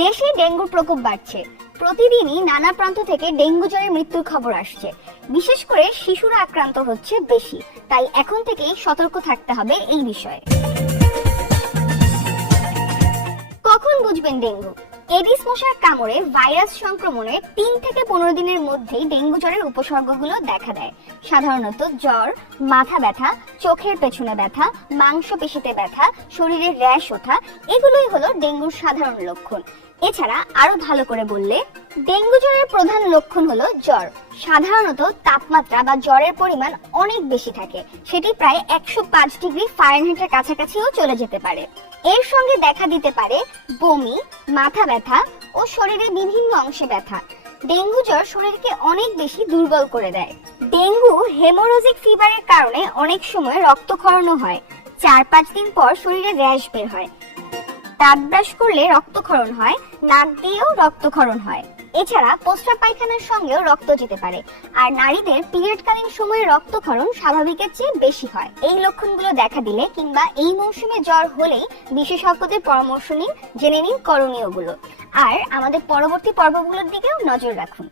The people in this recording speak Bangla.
দেশে ডেঙ্গুর প্রকোপ বাড়ছে। প্রতিদিনই নানা প্রান্ত থেকে ডেঙ্গু জ্বরে মৃত্যুর খবর আসছে। বিশেষ করে শিশুরা আক্রান্ত হচ্ছে বেশি, তাই এখন থেকেই সতর্ক থাকতে হবে এই বিষয়ে। কখন বুঝবেন ডেঙ্গু? এডিস মশার কামড়ে ভাইরাস সংক্রমণের 3 থেকে 15 দিনের মধ্যেই ডেঙ্গু জ্বরের উপসর্গগুলো দেখা দেয়। সাধারণত জ্বর, মাথা ব্যথা, চোখের পেছনে ব্যথা, মাংসপেশিতে ব্যথা, শরীরে র্যাশ ওঠা, এগুলোই হলো ডেঙ্গুর সাধারণ লক্ষণ। এছাড়া আরো ভালো করে বললে, ডেঙ্গু জ্বরের প্রধান লক্ষণ হলো জ্বর। সাধারণত তাপমাত্রা বা জ্বরের পরিমাণ অনেক বেশি থাকে, সেটি প্রায় 105 ডিগ্রি ফারেনহাইটের কাছাকাছিও চলে যেতে পারে। এর সঙ্গে দেখা দিতে পারে বমি, মাথা ব্যথা ও শরীরের বিভিন্ন অংশে ব্যথা। ডেঙ্গু জ্বর শরীরকে অনেক বেশি দুর্বল করে দেয়। ডেঙ্গু হেমোরোজিক ফিভারের কারণে অনেক সময় রক্তক্ষরণও হয়। 4-5 দিন পর শরীরে র্যাশ বের হয়। দাঁত ব্রাশ করলে রক্তক্ষরণ হয়, নাক দিয়েও রক্তক্ষরণ হয়। এছাড়া প্রস্রাব পায়খানার সঙ্গেও রক্ত যেতে পারে। আর নারীদের পিরিয়ডকালীন সময়ে রক্তক্ষরণ স্বাভাবিকের চেয়ে বেশি হয়। এই লক্ষণগুলো দেখা দিলে কিংবা এই মৌসুমে জ্বর হলেই বিশেষজ্ঞদের পরামর্শ নিন, জেনে নিন করণীয়গুলো। আর আমাদের পরবর্তী পর্বগুলোর দিকেও নজর রাখুন।